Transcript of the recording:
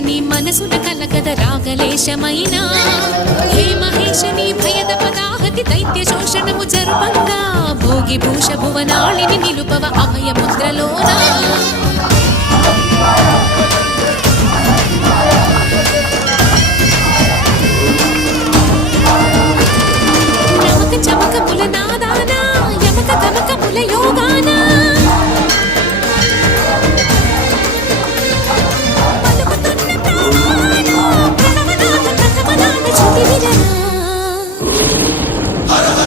నీ మనసున కలకద రాగలేశమైనా హే మహేశ నీ భయద పదాహతి దైత్య శోషణము జరుపంగా భోగి భూష భువనాళిని నిలుపవ అభయ ముద్రలోన నమక చమకముల నాదాన యమక గమకముల యోగా